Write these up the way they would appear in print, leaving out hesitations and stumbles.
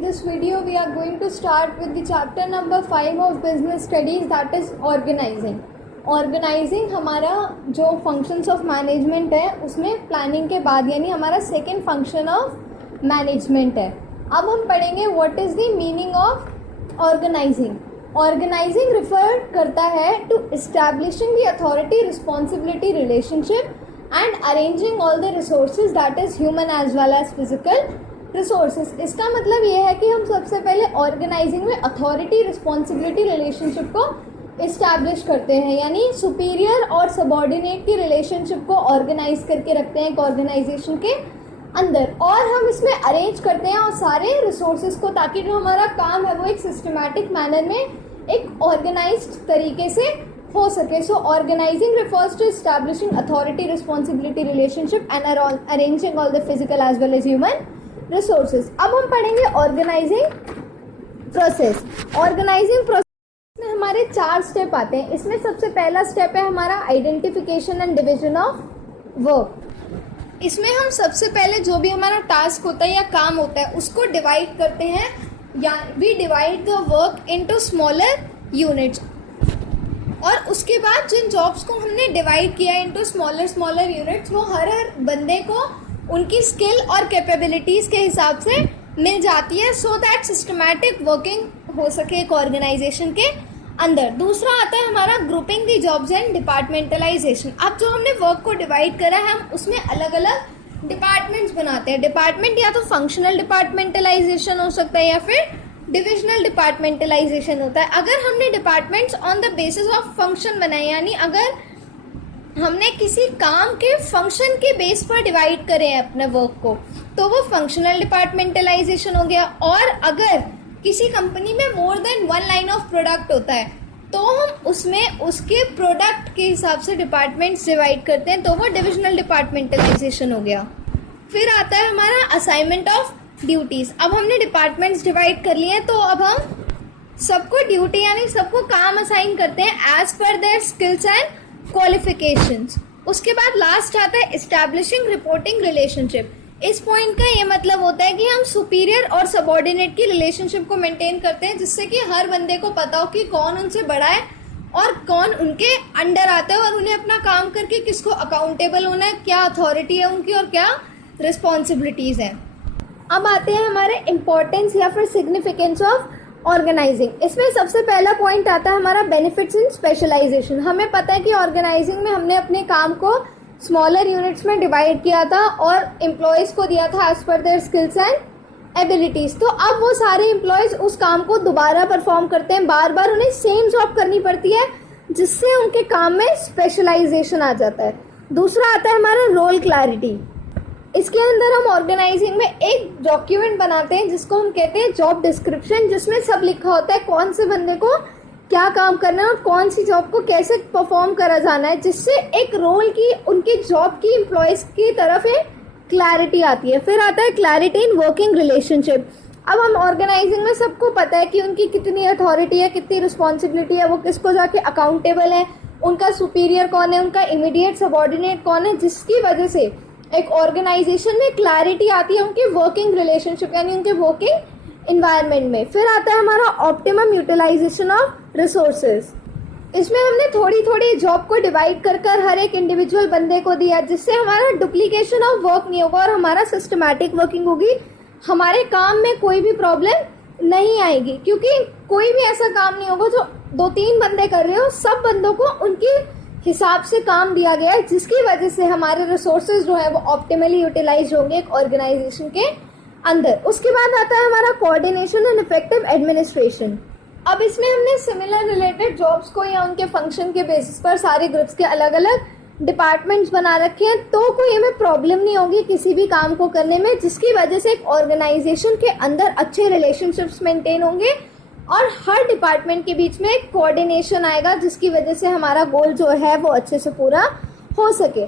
In this video, we are going to start with the chapter number 5 of business studies, that is organizing. Organising हमारा जो functions of management है उसमें planning के बाद यानी हमारा सेकेंड फंक्शन ऑफ मैनेजमेंट है. अब हम पढ़ेंगे what is the meaning of organising. Organising refer करता है to establishing the authority responsibility relationship and arranging all the resources that is human as well as physical resources. इसका मतलब ये है कि हम सबसे पहले ऑर्गेनाइजिंग में अथॉरिटी रिस्पॉन्सिबिलिटी रिलेशनशिप को इस्टेब्लिश करते हैं, यानी सुपीरियर और सबॉर्डिनेट की रिलेशनशिप को ऑर्गेनाइज करके रखते हैं एक ऑर्गेनाइजेशन के अंदर, और हम इसमें अरेंज करते हैं और सारे रिसोर्सेज को, ताकि जो हमारा काम है वो एक सिस्टमैटिक मैनर में एक ऑर्गेनाइज्ड तरीके से हो सके. So organising refers to establishing authority responsibility relationship and arranging all the physical as well as human resources. अब हम पढ़ेंगे ऑर्गेनाइजिंग प्रोसेस. ऑर्गेनाइजिंग प्रोसेस में हमारे 4 स्टेप आते हैं. इसमें सबसे पहला स्टेप है हमारा identification and division of work. इसमें हम सबसे पहले जो भी हमारा टास्क होता है या काम होता है उसको डिवाइड करते हैं, या we divide the work into smaller units. और उसके बाद जिन जॉब्स को हमने डिवाइड किया इनटू स्मॉलर यूनिट्स वो हर बंदे को उनकी स्किल और कैपेबिलिटीज के हिसाब से मिल जाती है, सो दैट सिस्टमैटिक वर्किंग हो सके एक ऑर्गेनाइजेशन के अंदर. दूसरा आता है हमारा grouping the jobs and departmentalisation. अब जो हमने वर्क को डिवाइड करा है हम उसमें अलग अलग डिपार्टमेंट्स बनाते हैं. डिपार्टमेंट या तो फंक्शनल डिपार्टमेंटलाइजेशन हो सकता है या फिर डिविजनल डिपार्टमेंटलाइजेशन होता है. अगर हमने departments on the basis of function बनाए, यानी अगर हमने किसी काम के फंक्शन के बेस पर डिवाइड करे हैं अपने वर्क को, तो वो फंक्शनल डिपार्टमेंटलाइजेशन हो गया. और अगर किसी कंपनी में more than 1 line of product होता है तो हम उसमें उसके प्रोडक्ट के हिसाब से डिपार्टमेंट्स डिवाइड करते हैं, तो वो डिविजनल डिपार्टमेंटलाइजेशन हो गया. फिर आता है हमारा असाइनमेंट ऑफ ड्यूटीज. अब हमने डिपार्टमेंट्स डिवाइड कर लिए हैं तो अब हम सबको ड्यूटी यानी सबको काम असाइन करते हैं as per their skills and qualifications. उसके बाद लास्ट आता है एस्टैब्लिशिंग रिपोर्टिंग रिलेशनशिप. इस पॉइंट का ये मतलब होता है कि हम सुपीरियर और सबऑर्डिनेट की रिलेशनशिप को मेंटेन करते हैं, जिससे कि हर बंदे को पता हो कि कौन उनसे बड़ा है और कौन उनके अंडर आता है, और उन्हें अपना काम करके किसको अकाउंटेबल होना है, क्या अथॉरिटी है उनकी और क्या रिस्पॉन्सिबिलिटीज हैं. अब आते हैं हमारे इम्पोर्टेंस या फिर सिग्निफिकेंस ऑफ ऑर्गेनाइजिंग. इसमें सबसे पहला पॉइंट आता है हमारा बेनिफिट्स इन स्पेशलाइजेशन. हमें पता है कि ऑर्गेनाइजिंग में हमने अपने काम को स्मॉलर यूनिट्स में डिवाइड किया था और एम्प्लॉयज़ को दिया था as per their skills and abilities. तो अब वो सारे एम्प्लॉयज़ उस काम को दोबारा परफॉर्म करते हैं, बार बार उन्हें सेम जॉब करनी पड़ती है, जिससे उनके काम में स्पेशलाइजेशन आ जाता है. दूसरा आता है हमारा रोल क्लैरिटी. इसके अंदर हम ऑर्गेनाइजिंग में एक डॉक्यूमेंट बनाते हैं जिसको हम कहते हैं जॉब डिस्क्रिप्शन, जिसमें सब लिखा होता है कौन से बंदे को क्या काम करना है और कौन सी जॉब को कैसे परफॉर्म करा जाना है, जिससे एक रोल की उनकी जॉब की एम्प्लॉयज़ की तरफ एक क्लैरिटी आती है. फिर आता है क्लैरिटी इन वर्किंग रिलेशनशिप. अब हम ऑर्गेनाइजिंग में सबको पता है कि उनकी कितनी अथॉरिटी है, कितनी रिस्पॉन्सिबिलिटी है, वो किसको जाके अकाउंटेबल है, उनका सुपीरियर कौन है, उनका इमीडिएट सबऑर्डिनेट कौन है, जिसकी वजह से एक ऑर्गेनाइजेशन में क्लैरिटी आती है उनके वर्किंग रिलेशनशिप यानी उनके वर्किंग इन्वायरमेंट में. फिर आता है हमारा ऑप्टिमम यूटिलाइजेशन ऑफ रिसोर्सेज. इसमें हमने थोड़ी थोड़ी जॉब को डिवाइड कर कर हर एक इंडिविजुअल बंदे को दिया, जिससे हमारा डुप्लीकेशन ऑफ वर्क नहीं होगा और हमारा सिस्टमैटिक वर्किंग होगी. हमारे काम में कोई भी प्रॉब्लम नहीं आएगी, क्योंकि कोई भी ऐसा काम नहीं होगा जो 2-3 बंदे कर रहे हो. सब बंदों को उनकी हिसाब से काम दिया गया है, जिसकी वजह से हमारे रिसोर्सेज जो है वो ऑप्टिमली यूटिलाइज होंगे एक ऑर्गेनाइजेशन के अंदर. उसके बाद आता है हमारा कोऑर्डिनेशन एंड इफेक्टिव एडमिनिस्ट्रेशन. अब इसमें हमने सिमिलर रिलेटेड जॉब्स को या उनके फंक्शन के बेसिस पर सारे ग्रुप्स के अलग अलग डिपार्टमेंट्स बना रखे हैं, तो कोई हमें प्रॉब्लम नहीं होगी किसी भी काम को करने में, जिसकी वजह से एक ऑर्गेनाइजेशन के अंदर अच्छे रिलेशनशिप्स मेंटेन होंगे और हर डिपार्टमेंट के बीच में एक कोऑर्डिनेशन आएगा, जिसकी वजह से हमारा गोल जो है वो अच्छे से पूरा हो सके.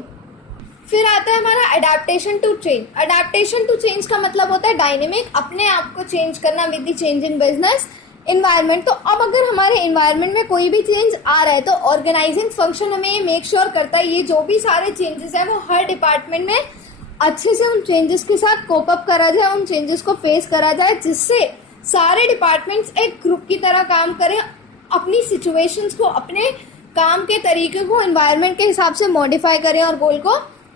फिर आता है हमारा adaptation to change. Adaptation to change का मतलब होता है डायनेमिक, अपने आप को चेंज करना with the changing business environment. तो अब अगर हमारे इन्वायरमेंट में कोई भी चेंज आ रहा है तो ऑर्गेनाइजिंग फंक्शन हमें ये मेक श्योर करता है ये जो भी सारे चेंजेस हैं वो हर डिपार्टमेंट में अच्छे से उन चेंजेस के साथ कोप अप करा जाए, उन चेंजेस को फेस करा जाए, जिससे सारे डिपार्टमेंट्स एक ग्रुप की तरह काम करें, अपनी सिचुएशंस को, अपने काम के तरीके को एनवायरनमेंट के हिसाब से मॉडिफाई करें और गोल को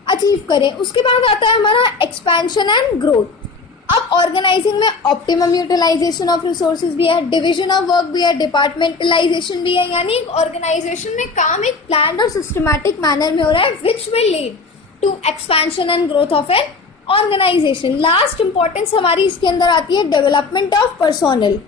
अचीव करें। उसके बाद आता है हमारा एक्सपेंशन एंड ग्रोथ। अब ऑर्गेनाइजिंग में ऑप्टिमम यूटिलाइजेशन ऑफ रिसोर्सेज भी है, डिवीजन ऑफ वर्क भी है, डिपार्टमेंटलाइजेशन भी है, यानी एक ऑर्गेनाइजेशन में काम एक प्लान्ड और सिस्टमैटिक मैनर में हो रहा है which will lead to expansion and growth of an organisation. Last importance हमारी इसके अंदर आती है डेवलपमेंट ऑफ पर्सोनल।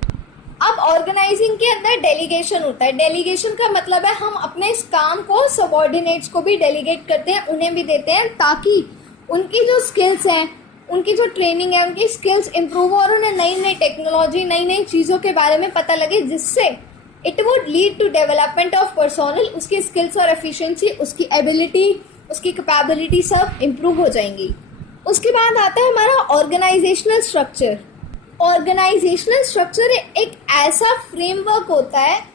अब ऑर्गेनाइजिंग के अंदर डेलीगेशन होता है। डेलीगेशन का मतलब है हम अपने इस काम को सबऑर्डिनेट्स को भी डेलीगेट करते हैं, उन्हें भी देते हैं, ताकि उनकी जो स्किल्स हैं, उनकी जो ट्रेनिंग है, उनकी स्किल्स इंप्रूव हो और उन्हें नई नई टेक्नोलॉजी, नई नई चीज़ों के बारे में पता लगे, जिससे it would lead to development of personnel. उसकी स्किल्स और एफिशिएंसी, उसकी एबिलिटी, उसकी कैपेबिलिटी सब इंप्रूव हो जाएंगी। उसके बाद आता है हमारा ऑर्गेनाइजेशनल स्ट्रक्चर। ऑर्गेनाइजेशनल स्ट्रक्चर एक ऐसा फ्रेमवर्क होता है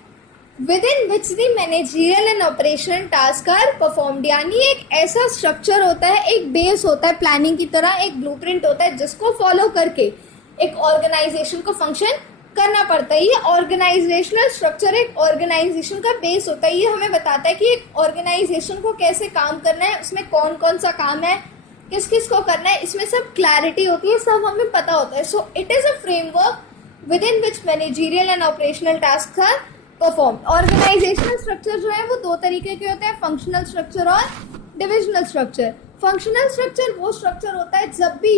within which the managerial and operational tasks are performed, यानी एक ऐसा स्ट्रक्चर होता है, एक बेस होता है, प्लानिंग की तरह एक ब्लूप्रिंट होता है, जिसको फॉलो करके एक ऑर्गेनाइजेशन को फंक्शन करना पड़ता है। ये ऑर्गेनाइजेशनल स्ट्रक्चर एक ऑर्गेनाइजेशन का बेस होता है। ये हमें बताता है कि एक ऑर्गेनाइजेशन को कैसे काम करना है, उसमें कौन कौन सा काम है, किस किस को करना है, इसमें सब क्लैरिटी होती है, सब हमें पता होता है। So it is a framework within which managerial and operational task are perform. Organisational structure जो है वो दो तरीके के होते हैं, फंक्शनल स्ट्रक्चर और डिविजनल स्ट्रक्चर। फंक्शनल स्ट्रक्चर वो स्ट्रक्चर होता है जब भी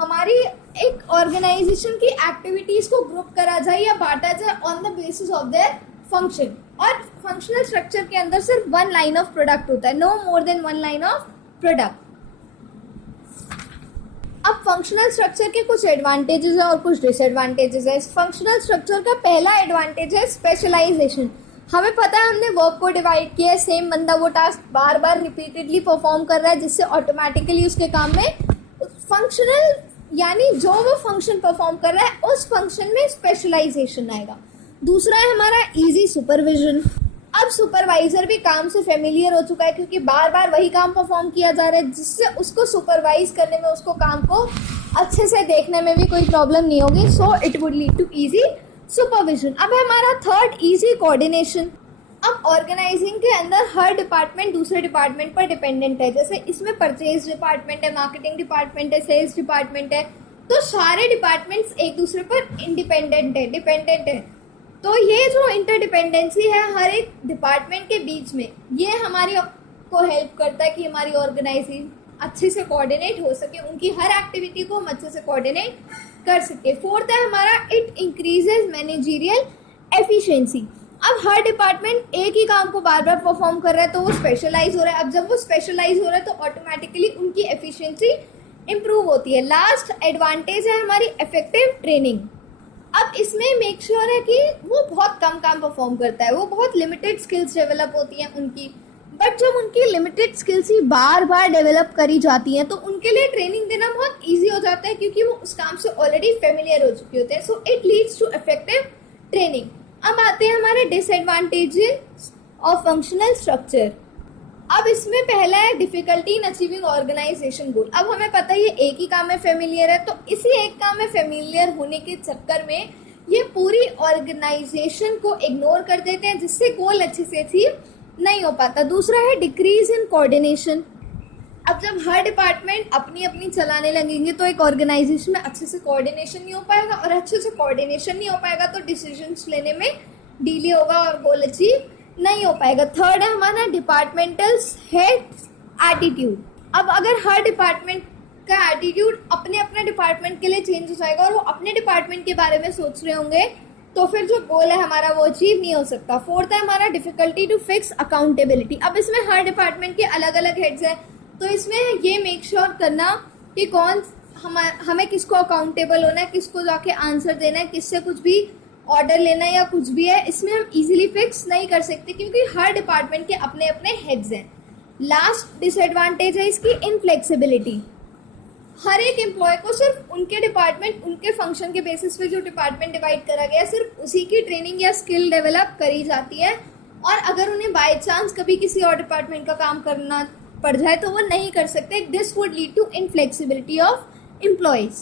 हमारी एक ऑर्गेनाइजेशन की एक्टिविटीज को ग्रुप करा जाए या बांटा जाए on the basis of their function. और फंक्शनल स्ट्रक्चर के अंदर सिर्फ वन लाइन ऑफ प्रोडक्ट होता है, no more than one line of product. अब फंक्शनल स्ट्रक्चर के कुछ एडवांटेजेस हैं और कुछ डिसएडवांटेजेस हैं। इस फंक्शनल स्ट्रक्चर का पहला एडवांटेज है स्पेशलाइजेशन। हमें पता है हमने वर्क को डिवाइड किया है, सेम बंदा वो टास्क बार बार रिपीटेडली परफॉर्म कर रहा है, जिससे ऑटोमेटिकली उसके काम में फंक्शनल, यानी जो वो फंक्शन परफॉर्म कर रहा है उस फंक्शन में स्पेशलाइजेशन आएगा। दूसरा है हमारा इजी सुपरविजन। अब सुपरवाइजर भी काम से फेमिलियर हो चुका है, क्योंकि बार बार वही काम परफॉर्म किया जा रहा है, जिससे उसको सुपरवाइज करने में, उसको काम को अच्छे से देखने में भी कोई प्रॉब्लम नहीं होगी। So it would lead to easy supervision. अब है हमारा थर्ड, इजी कोऑर्डिनेशन। अब ऑर्गेनाइजिंग के अंदर हर डिपार्टमेंट दूसरे डिपार्टमेंट पर डिपेंडेंट है। जैसे इसमें परचेज डिपार्टमेंट है, मार्केटिंग डिपार्टमेंट है, सेल्स डिपार्टमेंट है, तो सारे डिपार्टमेंट्स एक दूसरे पर इंडिपेंडेंट है, डिपेंडेंट है। तो ये जो इंटरडिपेंडेंसी है हर एक डिपार्टमेंट के बीच में, ये हमारी को हेल्प करता है कि हमारी ऑर्गेनाइजिंग अच्छे से कोऑर्डिनेट हो सके, उनकी हर एक्टिविटी को हम अच्छे से कोऑर्डिनेट कर सके। फोर्थ है हमारा, इट इंक्रीजेज मैनेजरियल एफिशिएंसी। अब हर डिपार्टमेंट एक ही काम को बार बार परफॉर्म कर रहा है, तो वो स्पेशलाइज हो रहा है। अब जब वो स्पेशलाइज हो रहा है तो ऑटोमेटिकली उनकी एफिशिएंसी इंप्रूव होती है। लास्ट एडवांटेज है हमारी इफेक्टिव ट्रेनिंग। अब इसमें मेक श्योर है कि वो बहुत कम काम परफॉर्म करता है, वो बहुत लिमिटेड स्किल्स डेवलप होती हैं उनकी, बट जब उनकी लिमिटेड स्किल्स ही बार बार डेवलप करी जाती हैं तो उनके लिए ट्रेनिंग देना बहुत इजी हो जाता है, क्योंकि वो उस काम से ऑलरेडी फेमिलियर हो चुके होते हैं। So it leads to effective training. अब आते हैं हमारे डिसएडवांटेजेस ऑफ फंक्शनल स्ट्रक्चर। अब इसमें पहला है डिफिकल्टी इन अचीविंग ऑर्गेनाइजेशन गोल। अब हमें पता है ये एक ही काम में फेमिलियर है, तो इसी एक काम में फेमिलियर होने के चक्कर में ये पूरी ऑर्गेनाइजेशन को इग्नोर कर देते हैं, जिससे गोल अच्छे से अचीव नहीं हो पाता। दूसरा है डिक्रीज इन कोऑर्डिनेशन। अब जब हर डिपार्टमेंट अपनी अपनी चलाने लगेंगे तो एक ऑर्गेनाइजेशन में अच्छे से कोऑर्डिनेशन नहीं हो पाएगा, और अच्छे से कोऑर्डिनेशन नहीं हो पाएगा तो डिसीजंस लेने में डिले होगा और गोल अचीव नहीं हो पाएगा। थर्ड है हमारा डिपार्टमेंटल हेड एटीट्यूड। अब अगर हर डिपार्टमेंट का एटीट्यूड अपने अपने डिपार्टमेंट के लिए चेंज हो जाएगा और वो अपने डिपार्टमेंट के बारे में सोच रहे होंगे, तो फिर जो गोल है हमारा वो अचीव नहीं हो सकता। फोर्थ है हमारा डिफिकल्टी टू फिक्स अकाउंटेबिलिटी। अब इसमें हर डिपार्टमेंट के अलग अलग हेड्स हैं, तो इसमें ये मेक श्योर करना कि कौन हमें किसको अकाउंटेबल होना है, किसको जाके आंसर देना है, किससे कुछ भी ऑर्डर लेना है या कुछ भी है, इसमें हम इजीली फिक्स नहीं कर सकते, क्योंकि हर डिपार्टमेंट के अपने अपने हेड्स हैं। लास्ट डिसएडवांटेज है इसकी इनफ्लेक्सिबिलिटी। हर एक एम्प्लॉय को सिर्फ उनके डिपार्टमेंट, उनके फंक्शन के बेसिस पे जो डिपार्टमेंट डिवाइड करा गया है, सिर्फ उसी की ट्रेनिंग या स्किल डेवलप करी जाती है, और अगर उन्हें बाय चांस कभी किसी और डिपार्टमेंट का काम करना पड़ जाए तो वो नहीं कर सकते। This would lead to inflexibility of employees.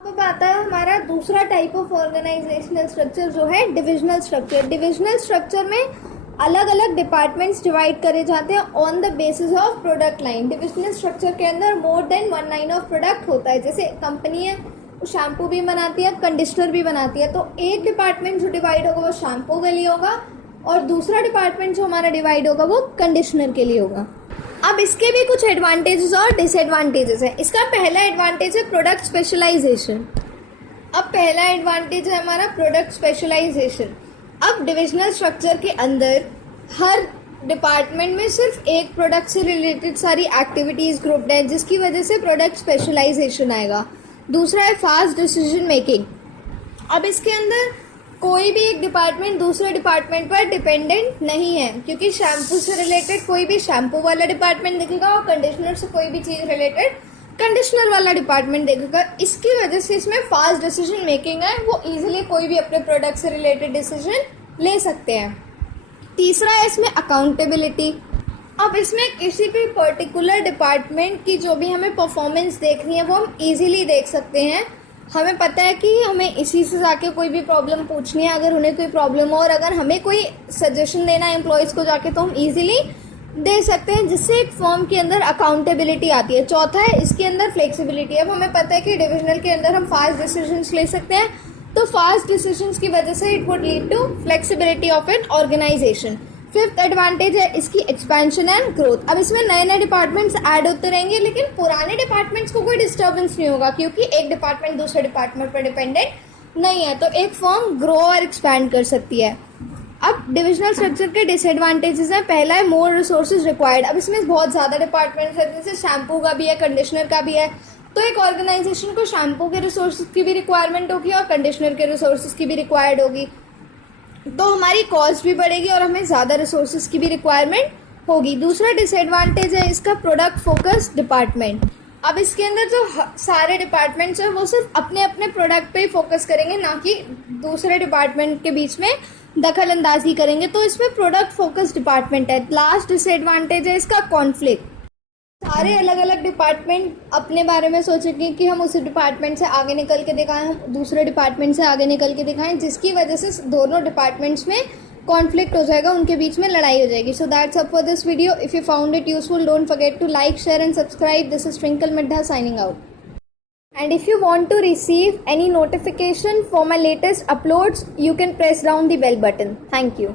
अब आता है हमारा दूसरा टाइप ऑफ ऑर्गेनाइजेशनल स्ट्रक्चर जो है डिविजनल स्ट्रक्चर। डिविजनल स्ट्रक्चर में अलग अलग डिपार्टमेंट्स डिवाइड करे जाते हैं on the basis of product line. Divisional structure के अंदर मोर than one line of product होता है। जैसे कंपनी है वो शैम्पू भी बनाती है, कंडीशनर भी बनाती है, तो एक डिपार्टमेंट जो डिवाइड होगा वो शैम्पू के लिए होगा और दूसरा डिपार्टमेंट जो हमारा डिवाइड होगा वो कंडीशनर के लिए होगा। अब इसके भी कुछ एडवांटेजेस और डिसएडवांटेजेस हैं। इसका पहला एडवांटेज है प्रोडक्ट स्पेशलाइजेशन। अब पहला एडवांटेज है हमारा प्रोडक्ट स्पेशलाइजेशन। अब डिविजनल स्ट्रक्चर के अंदर हर डिपार्टमेंट में सिर्फ एक प्रोडक्ट से रिलेटेड सारी एक्टिविटीज ग्रुप्ड है, जिसकी वजह से प्रोडक्ट स्पेशलाइजेशन आएगा। दूसरा है फास्ट डिसीजन मेकिंग। अब इसके अंदर कोई भी एक डिपार्टमेंट दूसरे डिपार्टमेंट पर डिपेंडेंट नहीं है, क्योंकि शैम्पू से रिलेटेड कोई भी शैम्पू वाला डिपार्टमेंट देखेगा और कंडीशनर से कोई भी चीज़ रिलेटेड कंडीशनर वाला डिपार्टमेंट देखेगा। इसकी वजह से इसमें फास्ट डिसीजन मेकिंग है, वो इजीली कोई भी अपने प्रोडक्ट से रिलेटेड डिसीजन ले सकते हैं। तीसरा है इसमें अकाउंटेबिलिटी। अब इसमें किसी भी पर्टिकुलर डिपार्टमेंट की जो भी हमें परफॉर्मेंस देखनी है वो हम इजीली देख सकते हैं। हमें पता है कि हमें इसी से जाके कोई भी प्रॉब्लम पूछनी है, अगर उन्हें कोई प्रॉब्लम हो और अगर हमें कोई सजेशन देना है एम्प्लॉयज़ को जाके, तो हम इजीली दे सकते हैं, जिससे एक फर्म के अंदर अकाउंटेबिलिटी आती है। चौथा है इसके अंदर फ्लेक्सिबिलिटी। अब हमें पता है कि डिविजनल के अंदर हम फास्ट डिसीजंस ले सकते हैं, तो फास्ट डिसीजंस की वजह से it would lead to flexibility of an organisation. Fifth advantage है इसकी एक्सपेंशन एंड ग्रोथ। अब इसमें नए नए डिपार्टमेंट्स ऐड होते रहेंगे, लेकिन पुराने डिपार्टमेंट्स को कोई डिस्टर्बेंस नहीं होगा, क्योंकि एक डिपार्टमेंट दूसरे डिपार्टमेंट पर डिपेंडेंट नहीं है, तो एक फर्म ग्रो और एक्सपैंड कर सकती है। अब डिविजनल स्ट्रक्चर के डिसएडवांटेजेस हैं। पहला है मोर रिसोर्सेज रिक्वायर्ड। अब इसमें बहुत ज़्यादा डिपार्टमेंट्स हैं, जैसे शैम्पू का भी है, कंडीशनर का भी है, तो एक ऑर्गेनाइजेशन को शैम्पू के रिसोर्सेज की भी रिक्वायरमेंट होगी और कंडीशनर के रिसोर्सेज की भी रिक्वायर्ड होगी, तो हमारी कॉस्ट भी बढ़ेगी और हमें ज़्यादा रिसोर्सेज की भी रिक्वायरमेंट होगी। दूसरा डिसएडवांटेज है इसका प्रोडक्ट फोकस डिपार्टमेंट। अब इसके अंदर जो सारे डिपार्टमेंट्स हैं वो सिर्फ अपने अपने प्रोडक्ट पे ही फोकस करेंगे, ना कि दूसरे डिपार्टमेंट के बीच में दखल अंदाजी करेंगे, तो इसमें प्रोडक्ट फोकस डिपार्टमेंट है। लास्ट डिसएडवांटेज है इसका कॉन्फ्लिक्ट। सारे अलग अलग डिपार्टमेंट अपने बारे में सोचेंगे कि हम उसी डिपार्टमेंट से आगे निकल के दिखाएं, हम दूसरे डिपार्टमेंट से आगे निकल के दिखाएं, जिसकी वजह से दोनों डिपार्टमेंट्स में कॉन्फ्लिक्ट हो जाएगा, उनके बीच में लड़ाई हो जाएगी। So that's up for this video. If you found it useful, don't forget to like, share and subscribe. This is Twinkle Middha signing out. And if you want to receive any notification for my latest uploads, you can press down the bell button. Thank you.